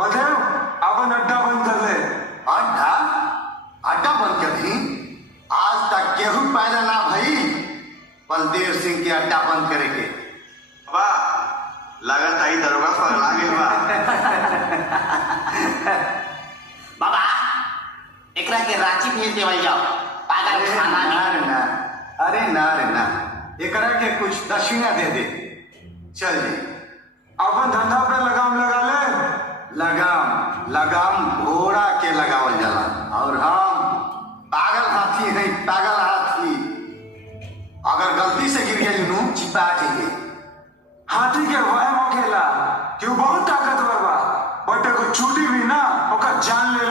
बलदेव अपन अड्डा बंद कर ले। अड्डा अड्डा बंद कर दी। आज तक केहू पैदा ना भई बलदेव सिंह के अड्डा बंद करे के। वाह लगत आई दरोगा पगला गेल बा। बाबा एकरा के रांची भेज देवल जाओ, पागल खाना ना में। रे ना, अरे ना रे ना, एकरा के कुछ दक्षिणा दे दे। चल जी अपन धंधा पे लगाम लगा ले। लगाम लगाम घोड़ा के लगावल जाला और हम पागल हाथी है, पागल हाथी। अगर गलती से गिर गई नू चिपा जाइए। हाथी के वह मोकेला कि वो बहुत ताकतवर बा, बट एगो चूटी भी ना ओकर जान ले